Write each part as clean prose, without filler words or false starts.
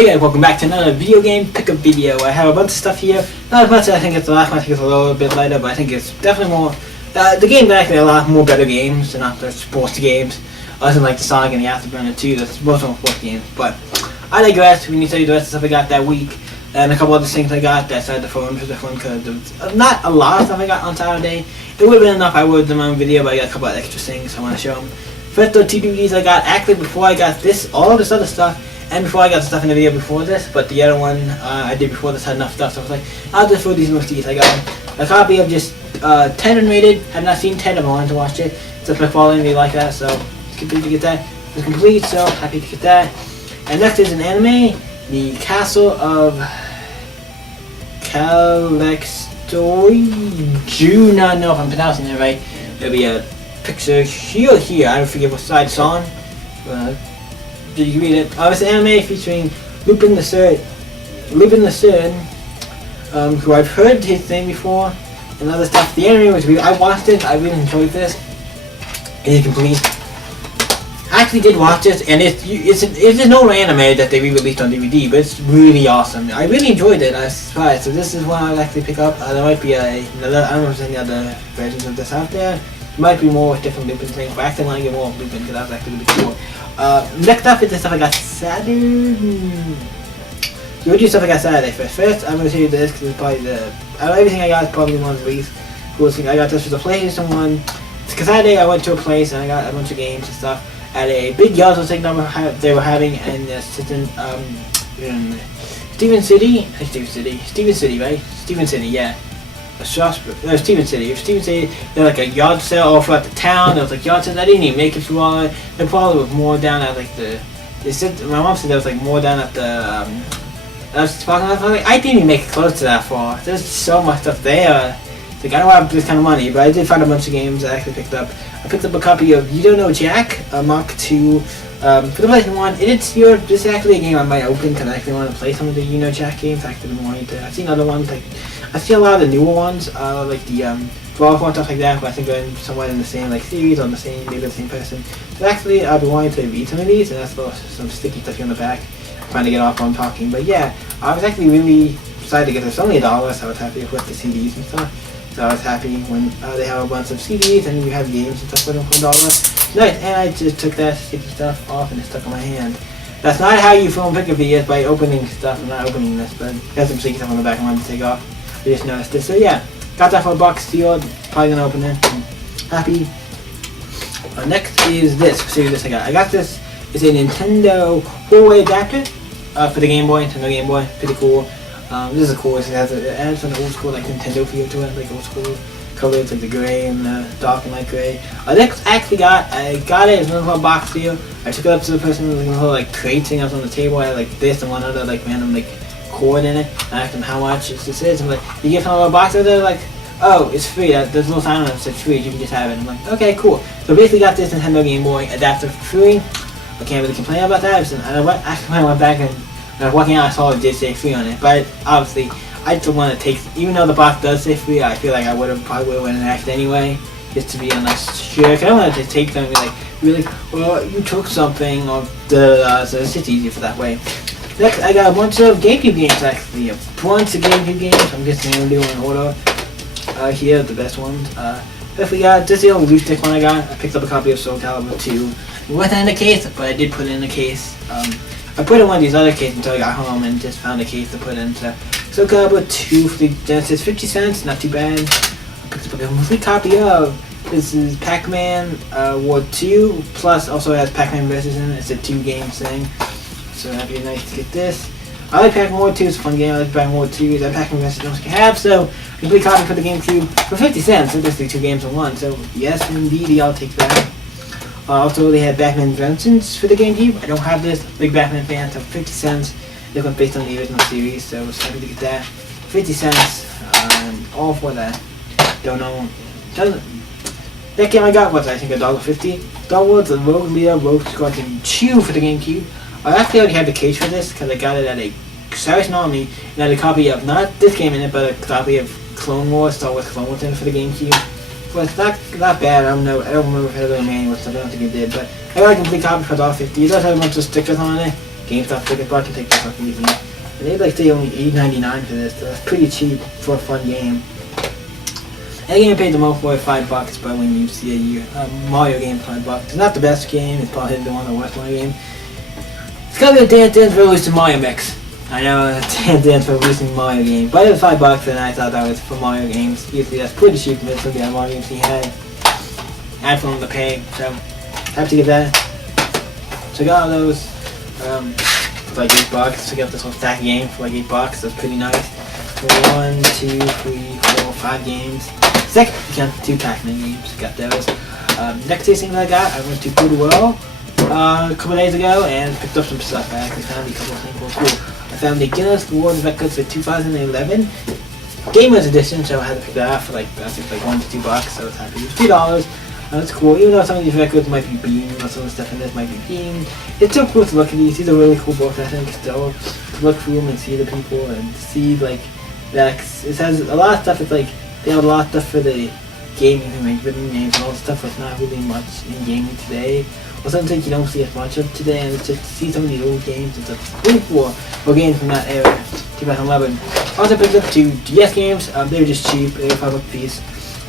Hey guys, welcome back to another video game pickup video. I have a bunch of stuff here. Not as much as I think it's the last one. I think it's a little bit lighter, but I think it's definitely more. The game's actually a lot more better games. They're not the sports games. Other than like the Sonic and the Afterburner 2, that's most of them sports games. But I digress. We need to tell you the rest of the stuff I got that week. And a couple other things I got that side the phone for the phone because not a lot of stuff I got on Saturday. It would have been enough I would have done my own video, but I got a couple of extra things I want to show them. First, the two DVDs I got actually before I got this, all of this other stuff. And before I got the stuff in the video before this, but the other one I did before this had enough stuff, so I was like, I'll just throw these in with these. I got a copy of just Ted Unrated. Had not seen Ted, I wanted to watch it. So if my following me like that, so it's complete to get that. It's complete, so happy to get that. And next is an anime, the Castle of Calextoy. Do not know if I'm pronouncing it right. There'll be a picture here. I don't forget what side it's on. Did you read it? It's an anime featuring Lupin the Third, who I've heard his name before, and other stuff. The anime was I watched it. I really enjoyed this. It is complete. I actually did watch it, and it's an old anime that they re-released on DVD, but it's really awesome. I really enjoyed it. I was surprised. So this is one I'd actually pick up. There might be another. I don't know if there's any other versions of this out there. There might be more with different Lupin things, but I actually want to get more of Lupin because that was actually really cool. Next up is the stuff I got Saturday. So we'll do stuff I got Saturday first. First, I'm going to show you this because it's probably everything I got is probably one of the least coolest thing. I got this for the PlayStation 1. Because Saturday I went to a place and I got a bunch of games and stuff at a big yellow thing they were having in Steven City, right? Steven City, yeah. Steven City. There was like a yard sale all throughout the town. There was like yard sales. I didn't even make it through all. There probably was more down at like the. They said my mom said there was like more down at the. I didn't even make it close to that far. There's so much stuff there. Like I don't have this kind of money, but I did find a bunch of games I actually picked up. I picked up a copy of You Don't Know Jack, Mark II. For the PlayStation 1, this is actually a game I might open because I actually want to play some of the You Know Jack games. I actually wanted to. I've seen other ones like. I see a lot of the newer ones, like the Brawl and stuff like that, but I think they're somewhat in the same like series on the same, maybe the same person. So actually, I've been wanting to read some of these, and that's some sticky stuff here on the back, trying to get off while I'm talking. But yeah, I was actually really excited to get this. It's only $1, so I was happy with the CDs and stuff. So I was happy when they have a bunch of CDs and you have games and stuff for them for $1. Nice, and I just took that sticky stuff off and it stuck on my hand. That's not how you film pickup videos, by opening stuff. I'm not opening this, but there's some sticky stuff on the back I wanted to take off. I just noticed this. So yeah, got that for $1 sealed. Probably gonna open it. I'm happy. Next is this. See this I got. I got this. It's a Nintendo 4-way adapter for the Game Boy. Nintendo Game Boy. Pretty cool. This is cool. It adds an old school like Nintendo feel to it, like old school colors like the gray and the dark and light gray. Next I got it. It's a little box deal. I took it up to the person who was a little like crate thing. I was on the table. I had like this and one other like random like cord in it. I asked them how much this is. I'm like, you get from a little box over there? Like, oh, it's free. There's a little sign on it that says free. You can just have it. I'm like, okay, cool. So basically got this Nintendo Game Boy adapter for free. I can't really complain about that. When I went back and when I was walking out, I saw it did say free on it. But obviously, I still want to take, even though the box does say free, I feel like I probably would have went and asked anyway, just to be on that sure. Cause I don't want to take them and be like, really, well, you took something, or so it's just easier for that way. Next, I got a bunch of GameCube games, actually. A bunch of GameCube games. I'm guessing I'm doing in order. Here, the best ones. First, we got this the old loose stick one I got. I picked up a copy of Soul Calibur 2. It wasn't in the case, but I did put it in the case. I put it in one of these other cases until I got home and just found a case to put into Soul Calibur 2 for the Genesis. 50 cents, not too bad. I picked up a complete copy of. This is Pac-Man World 2, plus also has Pac-Man Vs. in it. It's a 2-game thing. So that'd be nice to get this. I like Pac-Man World 2, it's a fun game. I like Pac-Man World 2, that Pac-Man Vs. I can have, so complete copy for the GameCube for 50 cents. So basically 2 games in one. So yes, indeed, I'll take that. Also, they had Batman Vengeance for the GameCube. I don't have this. Big Batman fan, so 50 cents. It was based on the original series, so I was happy to get that. 50 cents, all for that. Don't know. That game I got was, I think, $1.50. Star Wars, the Rogue Leader, Rogue Squadron 2 for the GameCube. I actually already had the case for this because I got it at a Sarah's Army and I had a copy of, not this game in it, but a copy of Clone Wars, Star Wars Clone Wars in it for the GameCube. Well, it's not bad. I don't remember if it had a manual, so I don't think it did. But I got a complete copy for $1.50. It does have a bunch of stickers on it. GameStop pick up. I can take this off easily. And they like say only $8.99 for this, so that's pretty cheap for a fun game. And the game I paid the most for $5, but when you see a Mario game, $5. It's not the best game. It's probably the one of the worst Mario game. It's gotta be a Dance Dance Revolution Mario mix. I know it's Dance Dance Revolution Mario game, but it was $5, and I thought that was for Mario games. Usually that's pretty cheap for some of the other Mario games he had. iPhone to pay, so have to get that. So I got all those for like $8. So I got this whole stack of games for like $8. That's pretty nice. 1, 2, 3, 4, 5 games. Second, count 2 Pac-Man games. Got those. Next thing I got, I went to Food World a couple days ago and picked up some stuff. I actually found a couple of things cool. I found the Guinness World Records for 2011 Gamers Edition, so I had to pick that up for like I think like $1 to $2. So I was happy. It was $3. That's cool. Even though some of these records might be beamed, or some of the stuff in this might be beamed, it's still cool to look at these. These are really cool books. I think still to look through them and see the people and see like that. It has a lot of stuff. It's like they have a lot of stuff for the gaming and like video games and all the stuff that's not really much in gaming today, or something you don't see as much of today. And it's just to see some of these old games and stuff. Really cool. Or games from that era, 2011. Also picked up 2 DS games. They were just cheap. They were $5 a piece.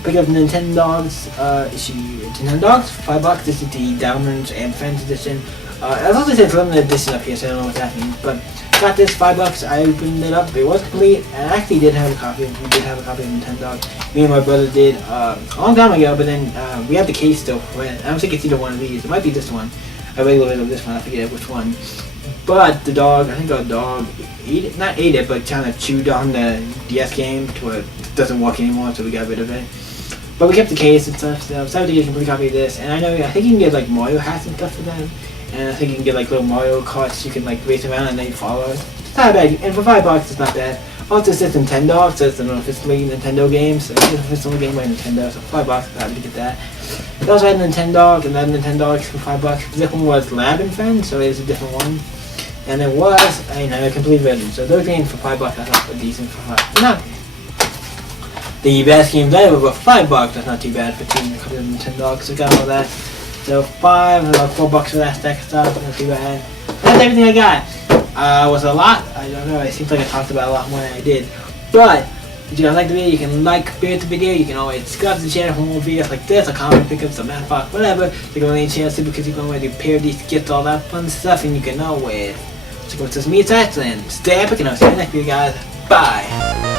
Picked up Nintendogs issue. Nintendogs for $5. This is the Diamonds and Friends edition. It also says limited edition up here, so I don't know what that means. But got this $5. I opened it up. It was complete. And I actually did have a copy. We did have a copy of Nintendogs. Me and my brother did a long time ago. But then we have the case still for it. I don't think it's either one of these. It might be this one. I really love this one. I forget which one. But the dog, I think our dog not ate it, but kind of chewed on the DS game to where it doesn't work anymore, so we got rid of it. But we kept the case and stuff, so I was able to get a complete copy of this. And I think you can get like Mario hats and stuff for them. And I think you can get like little Mario carts you can like race around and then you follow it. It's not bad, and for $5 it's not bad. Also it says Nintendo, so it's an officially Nintendo game, so it's an official game by Nintendo, so $5, I'm happy to get that. We also had Nintendo, and then Nintendo for $5. This one was Lab and Friends, so it's a different one. And it was a complete version, so those games for $5 I thought were decent for $5. Not the best games ever, but $5, that's not too bad for a couple of Nintendo, so I got all that. So about $4 for that stack of stuff, not too bad. That's everything I got. Was a lot, I don't know, it seems like I talked about a lot more than I did. But, if you guys like the video, you can like, share the video, you can always subscribe to the channel for more videos like this, or comment, pick up some math box, whatever. You can only channel super because you can always do parodies, skits, all that fun stuff, and you can always check out this me sites and stay epic, and I'll see you next video guys. Bye!